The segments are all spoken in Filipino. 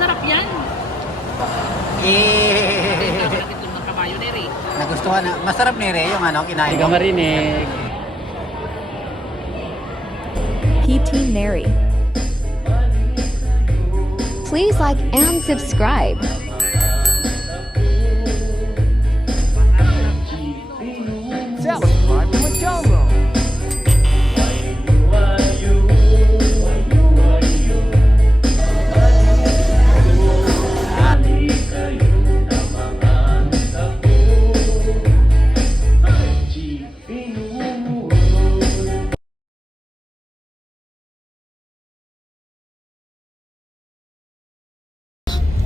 Masarap yan. Bakit yung mga kabayo ni Ray? Nagustuhan na. Masarap ni Ray yung ano, kinain Hindi ka mo. marinig. PT Neri. Please like and subscribe. Subscribe to my channel.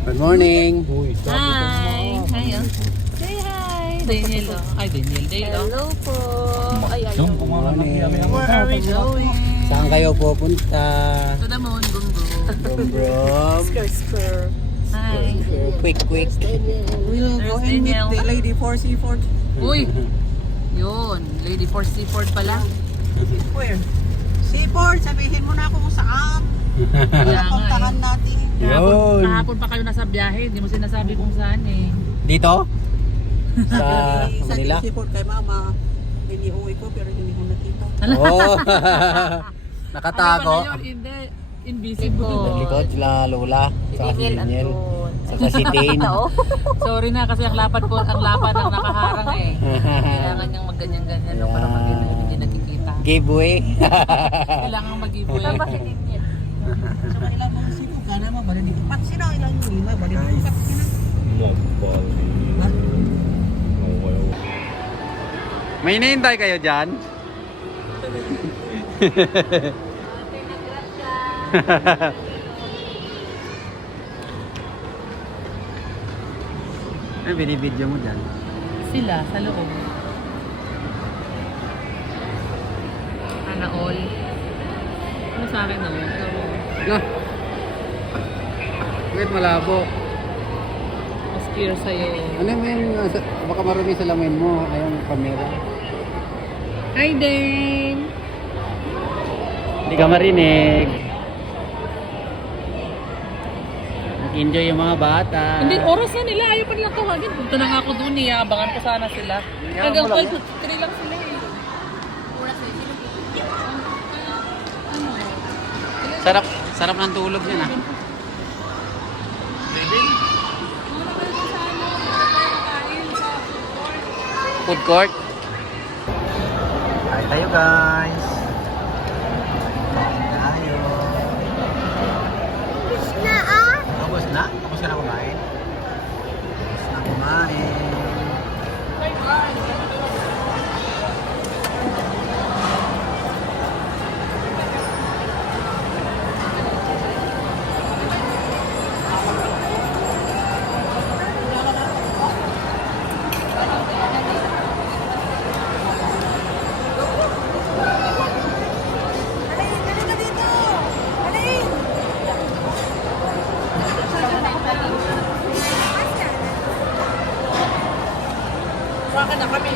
Good morning. Hi! Hi, oh. Say hi! Daniel, oh. Ay, Daniel. Hello po! Ay, ayaw. Good morning. Where are we going? Saan kayo pupunta? To the moon, boom, boom. Brom. Hi! Quick. We'll go There's and meet Daniel. the lady for Seaford. Uy! Yun. Lady for Seaford pala. Where? Seaford, sabihin mo na kung saan. Kaya nga Puntahan natin. Yun. Kahapon pa kayo nasa biyahe. Hindi mo sinasabi kung saan eh. Dito? Sa Sa Manila? Seaford kay mama. Iniuwi ko pero hindi ko nakita. Oo. Nakatago. Ano ba na yun? Hindi. Invisible. Likod sila Lola. Sa si Daniel. Sa si Dane. Sorry na kasi ang lapad ang nakaharang eh. Kailangan niyang magganyan-ganyan no, para hindi nakikita. Giveaway. Kailangan mag-giveaway. So ilang mga Seaford ka naman. Bali di ipat sila. Ilang yung lima. Bali di ipat sila. Ha? May hinihintay kayo dyan? Ay, binibidyo mo dyan. Sila sa loob. Sana all. Ano sa akin naman? No. Bakit malabo? Mas clear sa'yo. Ano mo yung, baka marami sa lamin mo, ayong camera. Hi, Dane! Hindi ka marinig. Nag-enjoy yung mga bata. Hindi, oras na nila. Ayaw pa nilang tawagin. Punta na nga ako doon eh. Abangan ko sana sila. Hanggang 12:53 lang sila eh. Sarap ng tulog niya na. Food court. Kain tayo guys. Kain tayo. Tapos na? Tapos ka na kumain? Tapos na kumain. Baka na kami.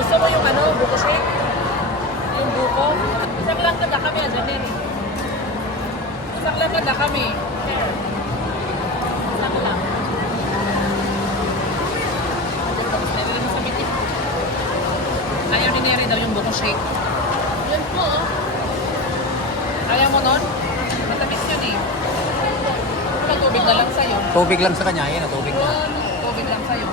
Gusto mo yung ano, buko shake? Yung buko? Isang langkad na kami, Janine. Isang langkad na kami. Isang lang. Tapos nilala mo sa meeting. Ayaw ni Neri daw yung buko shake. Yan po. Ayaw mo nun? Matamis yun eh. Tubig na lang sa'yo. Tubig lang sa kanya. Yan, tubig na. Tubig lang sa'yo.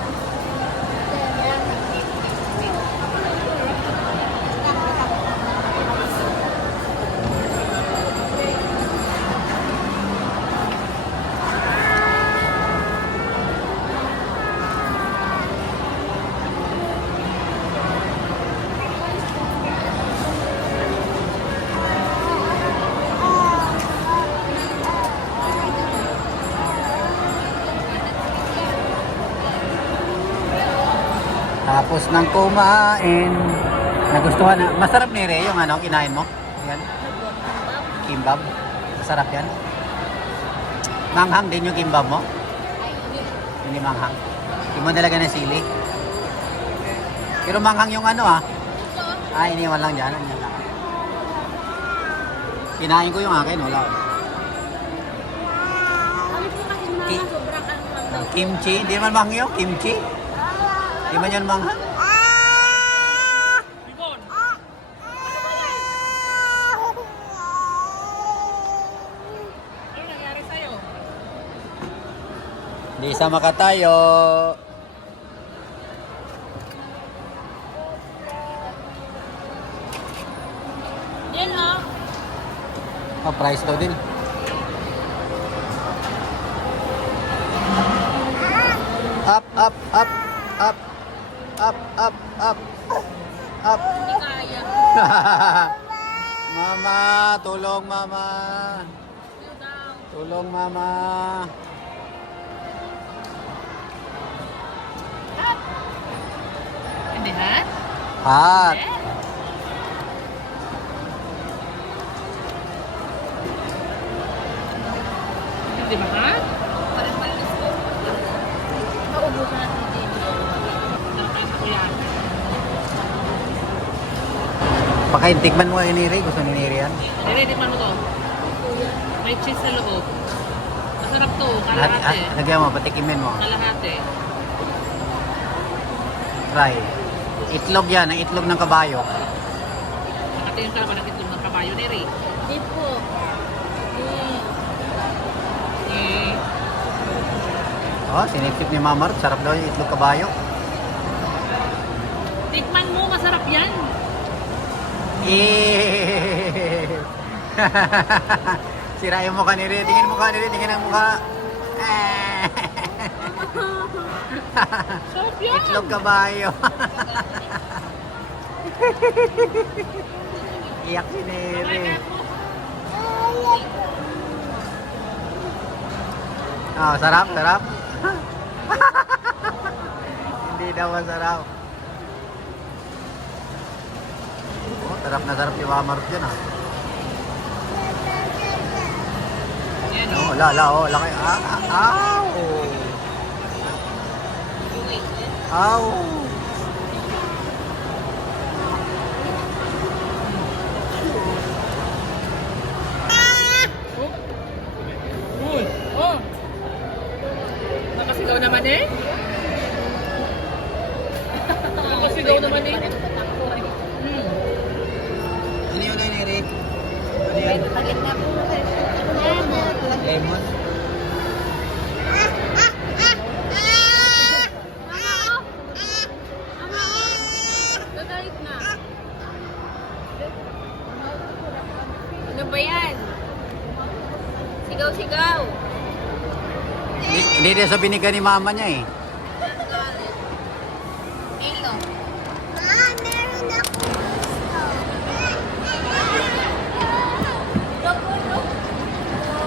Tapos nang kumain, nagustuhan na. Masarap ni Ray yung ano, kinain mo. Yan. Kimbab. Masarap yan. Manghang din yung kimbab mo? Hindi manghang. Hindi mo nalagyan ng sili. Pero manghang yung ano ah. Ah, iniwan lang dyan. Yan lang. Kinain ko yung akin, wala. Sabi ko kasi mga Ki- sobrang ano lang daw. Kimchi, hindi naman manghang yun, kimchi. Hindi man yan manghang. Bibon! Ano nangyari sa'yo? Hindi sama ka tayo. Yan ah. Oh, price daw din. Up, up, up, up, up, up, up, up. Hindi kaya. Mama, tulong mama. Feel down. Tulong mama. Hindi ha? Hot. Hindi ba ha? Parang malinis ko. Maubusan natin din. Nakakain ko yan. Baka tikman mo ni Neri. Gusto ni Neri yan. Ready man mo to? May cheese sa loob. Masarap to, kalahati. Lagyan mo, patikimin mo. Kalahati. Try. Itlog yan, ang itlog ng kabayo. Nakatingin ka ba ng itlog ng kabayo ni Ray? Hindi po. Oh, sinipsip ni Mama Ruth. Sarap daw yung itlog kabayo. Tikman mo, masarap yan. Eh. Sirain mo ka ni Neri. Tingin mo ka ni Neri. Tingin ang mukha. Sarap yan. Itlog kabayo. Iyak si Neri. Oh, sarap, sarap. Hindi daw masarap. Oh, sarap na sarap yung Mama Ruth dyan ah. Yan Oh, lala, oh, laki. Ow! Ow! Uy! Oh! Nakasigaw naman eh. Nakasigaw naman eh. Ano yun, Neri? Ano yan? Lemon? Gagalit na. Ano ba yan? Sigaw-sigaw. Hindi din sa binigan ni mama niya eh. Ilo.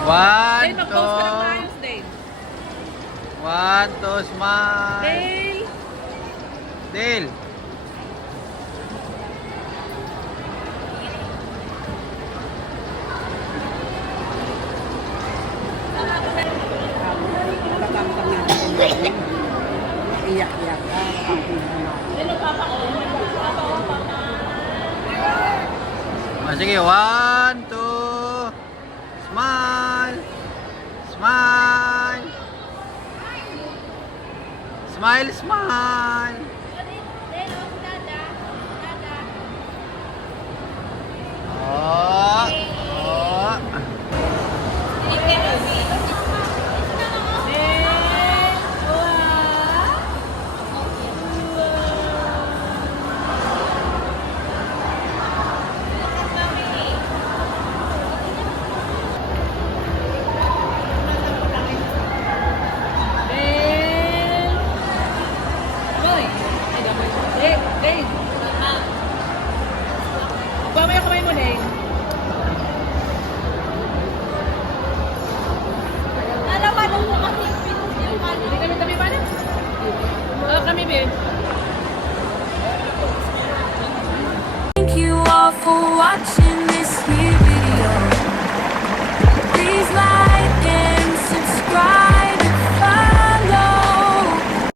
One, Dale, mag-post ka ng two. maayos, Dale. One, two, smile. Dale! Dale. Iyak-iyak ka. Ah, sige, one, two. Smile. Smile. Smile, smile. Oh. Oh. Mamaya kamay mo, Dale. Dalawa nung mga hindi kami tabi ba na? Kami, Ben.